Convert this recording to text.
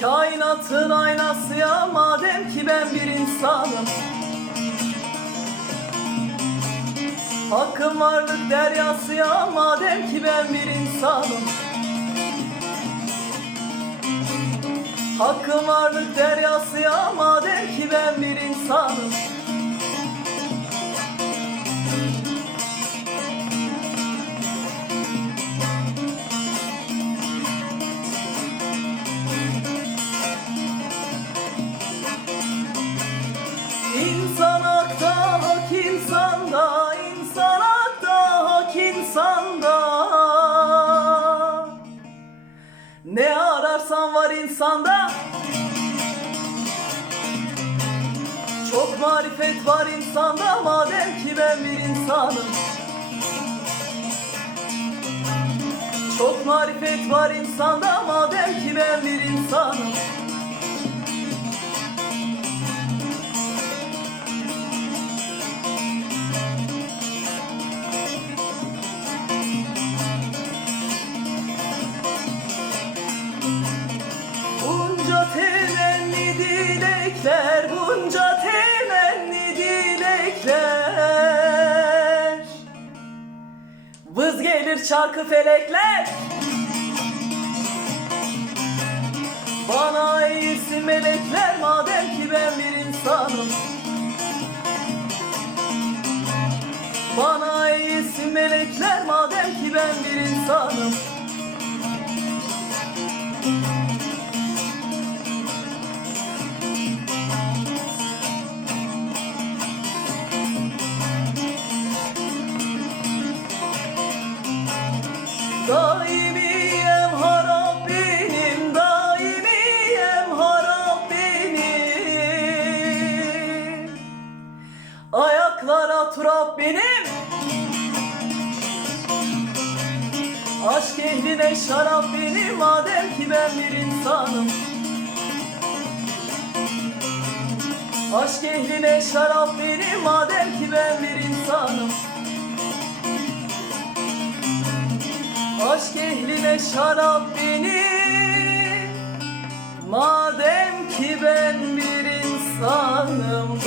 Kainatın aynası ya madem ki ben bir insanım. Hakkın varlık deryası ya madem ki ben bir insanım. Hakkın varlık deryası ya madem ki ben bir insanım İnsan hakta hak insanda, insan hakta hak insanda. Ne ararsan var insanda. Çok marifet var insanda madem ki ben bir insanım. Çok marifet var insanda madem ki ben bir insanım. Gelir çarkı felekler Bana eğilsin melekler madem ki ben bir insanım. Bana eğilsin melekler madem ki ben bir insanım Daimiyem harap benim, daimiyem harap benim Ayaklara turap benim. Aşk ehline şarap benim madem ki ben bir insanım. Aşk ehline şarap benim madem ki ben bir insanım Aşk ehline şarap benim Madem ki ben bir insanım